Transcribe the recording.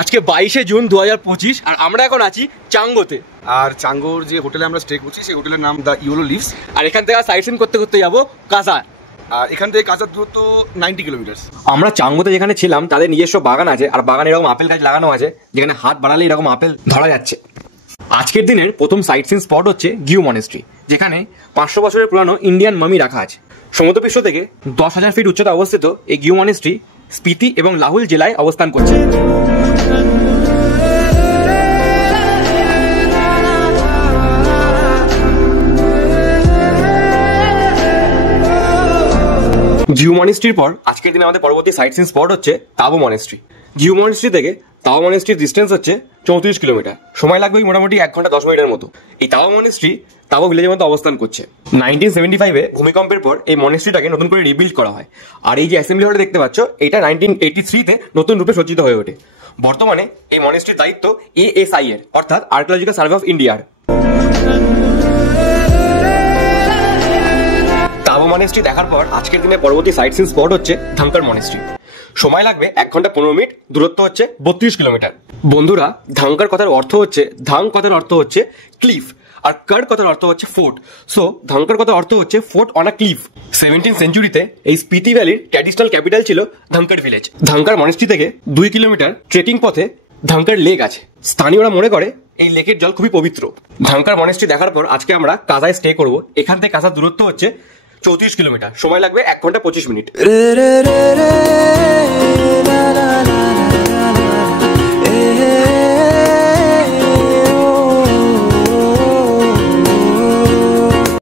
আজকে 22শে জুন 2025 আর আমরা এখন আছি চাঙ্গোতে। আর চাঙ্গোর যে হোটেলে আমরা স্টে করছি সেই হোটেলের নাম দ্য ইয়েলো লিভস। আর এখান থেকে সাইট সিন করতে করতে যাবো কাজা। আর এখান থেকে কাজার দূরত্ব 90 কিলোমিটার। আমরা চাঙ্গোতে যেখানে ছিলাম তাদের নিজস্ব বাগান আছে, আর বাগানে এরকম আপেল গাছ লাগানো আছে যেখানে হাত বাড়ালে এরকম আপেল ধরা যাচ্ছে। আজকের দিনের প্রথম সাইট সিন স্পট হচ্ছে গিউ মনেস্ট্রি, যেখানে 500 বছরের পুরানো ইন্ডিয়ান মামি রাখা আছে। সমুদ্রপৃষ্ঠ থেকে 10,000 ফিট উচ্চতা অবস্থিত এই গিউ মনেস্ট্রি স্পিতি এবং লাহুল জেলায় অবস্থান করছে। গিউ মনেস্ট্রির পর আজকের দিনে আমাদের পরবর্তী সাইট সিন স্পট হচ্ছে তাবো মনেস্ট্রি। গিউ মনেস্ট্রি থেকে তাবো মনেস্ট্রির ডিস্টেন্স হচ্ছে 34 কিলোমিটার। সময় লাগবে মোটামুটি 1 ঘন্টা 10 মিনিটের মতো। এই তাবো মনেস্ট্রি তাবো ভিলেজের মধ্যে অবস্থান করছে। 1975-এ ভূমিকম্পের পর এই মনেস্ট্রিটাকে নতুন করে রিবিল্ড করা হয়। আর এই যে অ্যাসেম্বলি হলটা দেখতে পাচ্ছ, এটা 1983-তে নতুন রূপে সজ্জিত হয়ে ওঠে। বর্তমানে এই মনেস্ট্রির দায়িত্ব ASI এর, অর্থাৎ আর্কিওলজিক্যাল সার্ভে অফ ইন্ডিয়ার। তাবো মনেস্ট্রি দেখার পর আজকের দিনে পরবর্তী সাইট সিন স্পট হচ্ছে ধাঙ্কার মনেস্ট্রি। সময় লাগবে 1 ঘন্টা 15 মিনিট, দূরত্ব হচ্ছে 32 কিলোমিটার। বন্ধুরা, ধাঙ্কার কথার অর্থ হচ্ছে, ধাং কথার অর্থ হচ্ছে ক্লিফ, আর কার কথার অর্থ হচ্ছে ফোর্ট। সো ধাঙ্কার কথার অর্থ হচ্ছে fort on a cliff. 17th সেঞ্চুরিতে এই স্পিতি ভ্যালির ট্র্যাডিশনাল ক্যাপিটাল ছিল ধাঙ্কার ভিলেজ। ধাঙ্কার মনেস্ট্রি থেকে 2 কিলোমিটার ট্রেকিং পথে ধাঙ্কার লেক আছে। স্থানীয়রা মনে করে এই লেকের জল খুবই পবিত্র। ধাঙ্কার মনেস্ট্রি দেখার পর আজকে আমরা কাজায় স্টে করব। এখান থেকে কাজার দূরত্ব হচ্ছে 34 কিলোমিটার। সময় লাগবে 1 ঘন্টা 25 মিনিট।